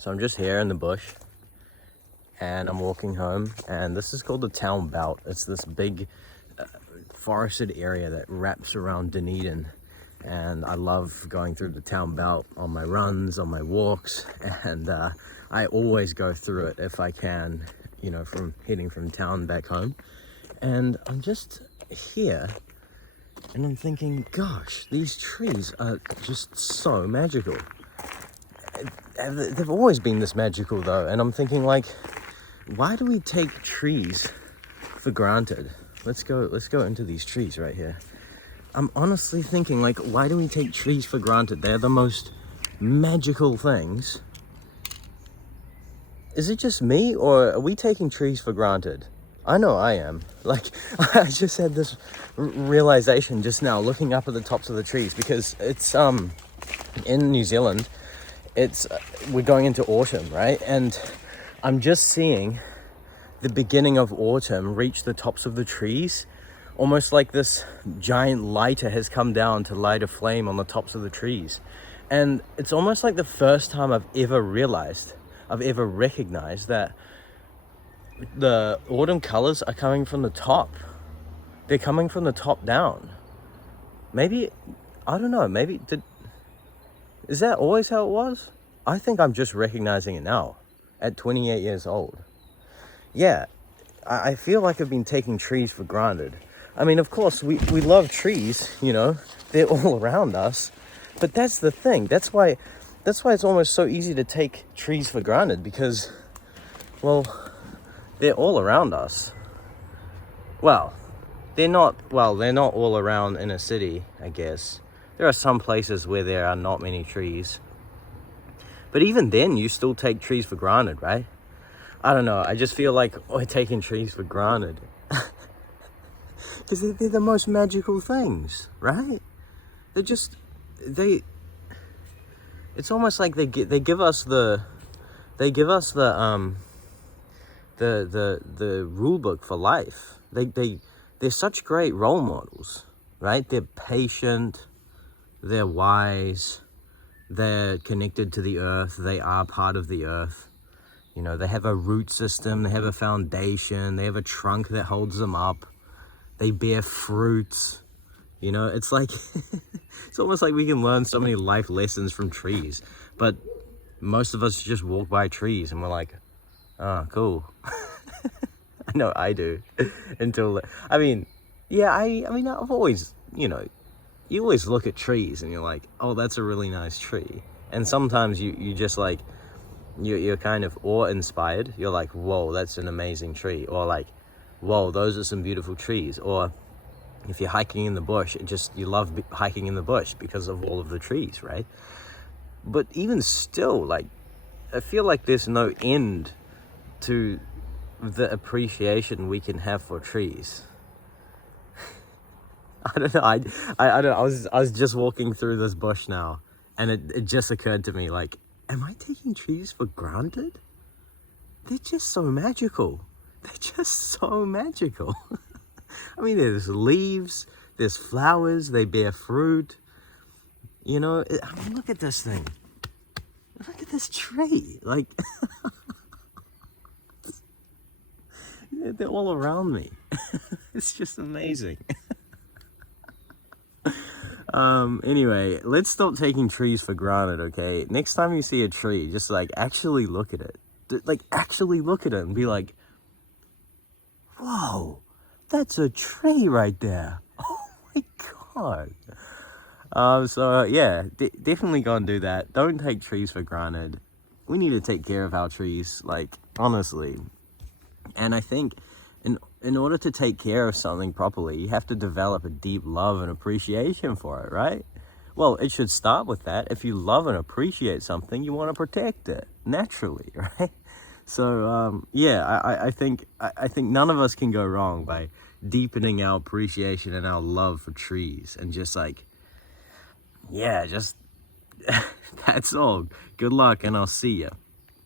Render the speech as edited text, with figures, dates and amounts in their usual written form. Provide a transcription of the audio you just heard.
So I'm just here in the bush and I'm walking home, and this is called the Town Belt. It's this big forested area that wraps around Dunedin, and I love going through the Town Belt on my runs, on my walks, and I always go through it if I can, you know, from heading from town back home. And I'm just here and I'm thinking, gosh, these trees are just so magical. They've always been this magical though, and I'm thinking, like, why do we take trees for granted? Let's go into these trees right here. I'm honestly thinking, like, why do we take trees for granted? They're the most magical things. Is it just me, or are we taking trees for granted? I know I am. Like, I just had this realization just now looking up at the tops of the trees, because it's in New Zealand, we're going into autumn, right? And I'm just seeing the beginning of autumn reach the tops of the trees, almost like this giant lighter has come down to light a flame on the tops of the trees. And it's almost like the first time I've ever recognized that the autumn colors are coming from the top. They're coming from the top down. Maybe, I don't know, is that always how it was? I think I'm just recognizing it now at 28 years old. Yeah, I feel like I've been taking trees for granted. I mean, of course, we love trees, you know, they're all around us. But that's the thing. That's why it's almost so easy to take trees for granted, because, well, they're all around us. Well, they're not all around in a city, I guess. There are some places where there are not many trees. But even then, you still take trees for granted, right? I don't know. I just feel like we're taking trees for granted. Because they're the most magical things, right? It's almost like they give us the rule book for life. They're such great role models, right? They're patient, they're wise, they're connected to the earth, they are part of the earth. You know, they have a root system, they have a foundation, they have a trunk that holds them up, they bear fruits. You know, it's like, it's almost like we can learn so many life lessons from trees, but most of us just walk by trees and we're like, oh, cool. I know I do. I've always, you know, you always look at trees and you're like, oh, that's a really nice tree. And sometimes you just like, you're kind of awe-inspired. You're like, whoa, that's an amazing tree. Or like, whoa, those are some beautiful trees. Or if you're hiking in the bush, you love hiking in the bush because of all of the trees, right? But even still, like, I feel like there's no end to the appreciation we can have for trees. I don't know. I don't know. I was just walking through this bush now, and it just occurred to me, like, am I taking trees for granted? They're just so magical. They're just so magical. I mean, there's leaves, there's flowers, they bear fruit. You know, I mean, look at this thing. Look at this tree. Like, they're all around me. It's just amazing. Anyway, let's stop taking trees for granted, okay? Next time you see a tree, just like actually look at it. Like actually look at it and be like, whoa, that's a tree right there. Oh my God. So yeah, definitely go and do that. Don't take trees for granted. We need to take care of our trees, like, honestly. And I think in order to take care of something properly, you have to develop a deep love and appreciation for it, right? Well, it should start with that. If you love and appreciate something, you want to protect it naturally, right? So yeah, I think none of us can go wrong by deepening our appreciation and our love for trees, and just like, yeah, just that's all. Good luck, and I'll see you.